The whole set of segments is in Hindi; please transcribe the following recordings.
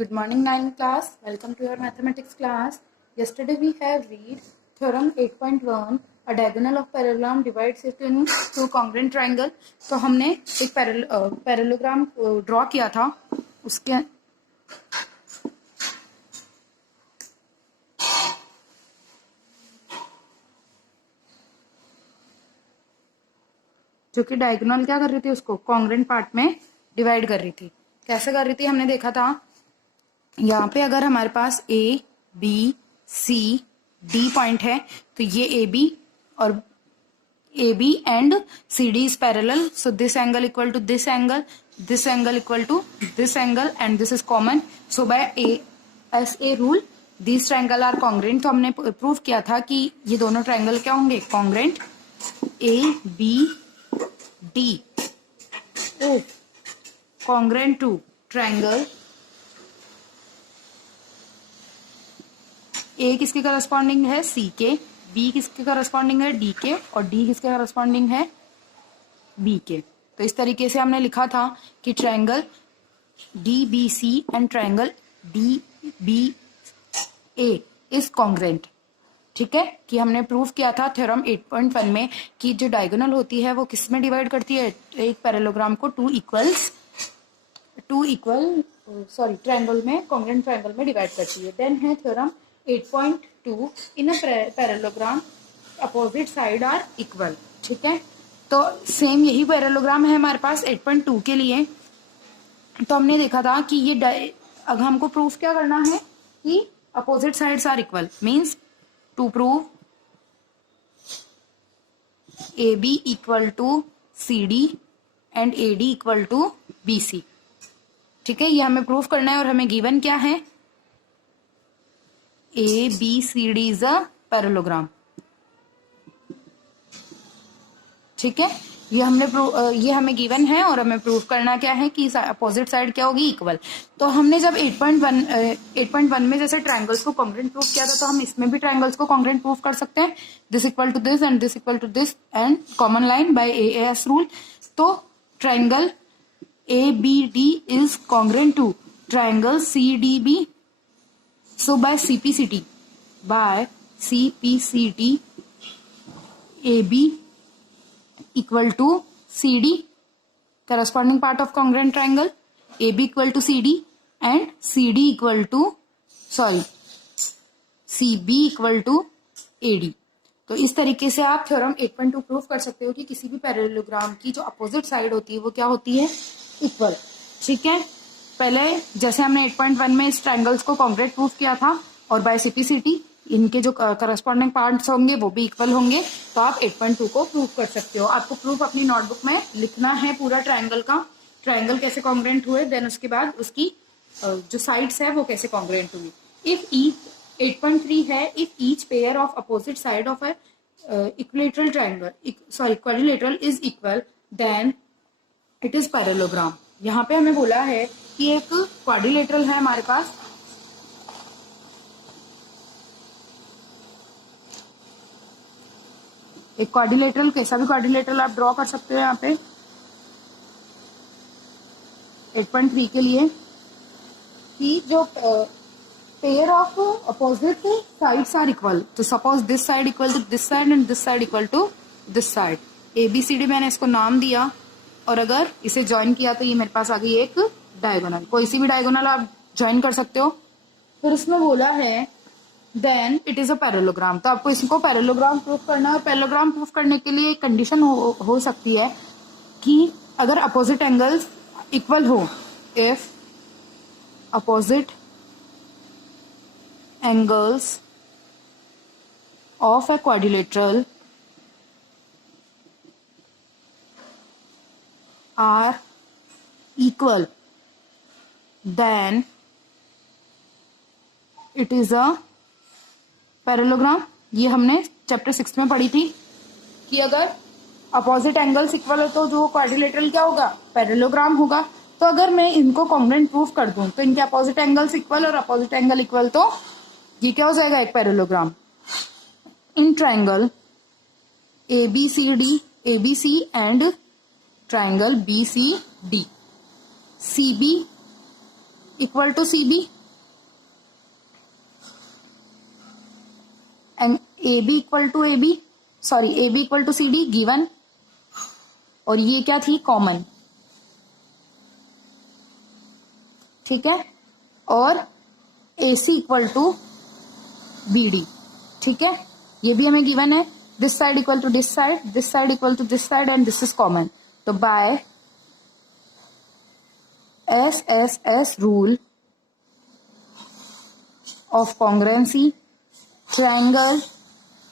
Good morning, 9th class. Welcome to your mathematics class. Yesterday we have read theorem 8.1. A diagonal of parallelogram divides it in two congruent triangle. तो हमने एक पैरेललोग्राम ड्रॉ किया था. उसके जो कि डायगोनल क्या कर रही थी, उसको कॉन्ग्रेंट पार्ट में डिवाइड कर रही थी. कैसे कर रही थी हमने देखा था. यहाँ पे अगर हमारे पास A B C D point है तो ये ए बी और A B and C D is parallel. So this angle equal to this angle equal to this angle and this is common. So by a rule this triangle are congruent. तो हमने प्रूव किया था कि ये दोनों ट्रायंगल क्या होंगे, congruent. A B D O congruent to triangle A किसके करस्पॉन्डिंग है, सी के. बी किसके करस्पॉन्डिंग है, डी के. और डी किसके करस्पॉन्डिंग है, बी के. तो इस तरीके से हमने लिखा था कि triangle D B C and triangle D B A is congruent. ठीक है, कि हमने प्रूव किया था थ्योरम 8.1 में कि जो डायगोनल होती है वो किस में डिवाइड करती है, एक पैरेललोग्राम को ट्रायंगल में, कॉन्ग्रेंट ट्रायंगल में डिवाइड करती है. देन है theorem 8.2. In a parallelogram opposite side are equal. ठीक है, तो सेम यही पैरेललोग्राम है हमारे पास 8.2 के लिए. तो हमने देखा था कि ये अब हमको प्रूफ क्या करना है कि opposite sides are equal. Means to prove A B equal to C D and A D equal to B C. ठीक है, ये हमें प्रूफ करना है और हमें गिवन क्या है, A B C D is a parallelogram. ठीक है, ये हमें गिवन है और हमें प्रूफ करना क्या है कि अपोजिट साइड क्या होगी, इक्वल. तो हमने जब 8.1 में जैसे ट्रायंगल्स को कॉन्ग्रेंट प्रूफ किया था तो हम इसमें भी ट्रायंगल्स को कॉन्ग्रेंट प्रूफ कर सकते हैं. This equal to this and this equal to this and common line by AS rule. तो triangle A B D is congruent to triangle C D B. So by CPCT, AB equal to CD, corresponding part of congruent triangle, AB equal to CD and CB equal to AD. तो इस तरीके से आप थ्योरम 8.2 प्रूफ कर सकते हो कि किसी भी पैरेललोग्राम की जो अपोजिट साइड होती है वो क्या होती है, इक्वल. ठीक है, पहले जैसे हमने 8.1 में इस ट्रायंगल्स को कॉन्ग्रेंट प्रूफ किया था और बाय सीपीसीटी इनके जो करस्पॉन्डिंग पार्ट्स होंगे वो भी इक्वल होंगे. तो आप 8.2 को प्रूफ कर सकते हो. आपको प्रूफ अपनी नोटबुक में लिखना है पूरा ट्रायंगल का, ट्रायंगल कैसे कॉन्ग्रेंट हुए, देन उसके बाद उसकी जो साइड्स है वो कैसे कॉन्ग्रेंट हुई. इफ ईच 8.3 है, if each pair of opposite side of a equilateral triangle quadrilateral is equal then it is parallelogram. यहाँ पे हमें बोला है कि एक क्वाड्रिलेटरल है हमारे पास, एक क्वाड्रिलेटरल, कैसा भी क्वाड्रिलेटरल आप ड्रॉ कर सकते हो यहाँ पे 8.3 के लिए, कि जो pair of opposite sides are equal. तो suppose this side equal to this side and this side equal to this side. ABCD मैंने इसको नाम दिया और अगर इसे ज्वाइन किया तो ये मेरे पास आ गई एक डायगोनल. कोई सी भी डायगोनल आप ज्वाइन कर सकते हो. फिर उसमें बोला है then it is a parallelogram. तो आपको इसको पैरेललोग्राम प्रूफ करना है. पैरेललोग्राम प्रूफ करने के लिए एक कंडीशन हो सकती है कि अगर अपोजिट एंगल्स इक्वल हो. If opposite angles of a quadrilateral are equal then it is a parallelogram. ये हमने चैप्टर 6 में पढ़ी थी कि अगर अपोजिट एंगल्स इक्वल हो तो जो क्वाड्रिलेटरल क्या होगा, पैरेललोग्राम होगा. तो अगर मैं इनको कॉन्ग्रेंट प्रूफ कर दूं तो इनके अपोजिट एंगल्स इक्वल और अपोजिट एंगल इक्वल तो ये क्या हो जाएगा, एक parallelogram. In triangle ABC and triangle BCD. CB equal to C B and A B equal to A B, sorry A B equal to C D given, और ये क्या थी कॉमन, ठीक है, और A C equal to B D, ठीक है, ये भी हमें गिवन है, this side equal to this side equal to this side and this is common. तो by SSS rule of congruency, triangle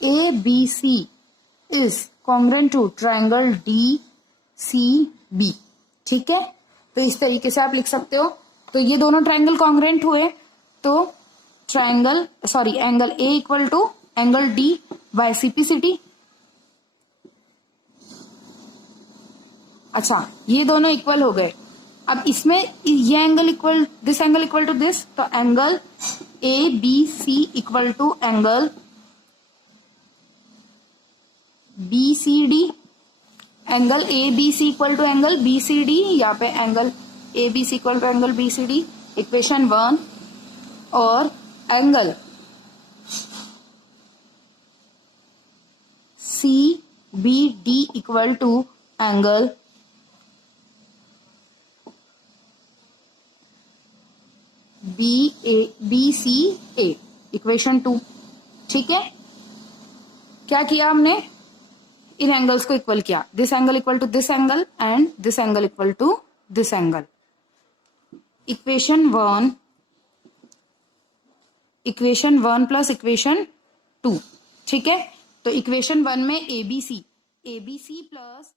ABC is congruent to triangle DCB, ठीक है, तो इस तरीके से आप लिख सकते हो। तो ये दोनों ट्रायंगल कॉन्ग्रेंट हुए, तो triangle sorry angle A equal to angle D by CPCT। अच्छा, ये दोनों इक्वल हो गए। अब इसमें ये angle equal this angle equal to this, तो angle ABC equal to angle BCD, angle ABC equal to angle BCD, यहाँ पे angle ABC equal to angle BCD, equation 1, और angle CBD equal to angle BCA, equation 2, ठीक है। क्या किया हमने, इन एंगल्स को इक्वल किया, this angle equal to this angle and this angle equal to this angle. Equation 1 plus equation 2, ठीक है। तो इक्वेशन 1 में ABC प्लस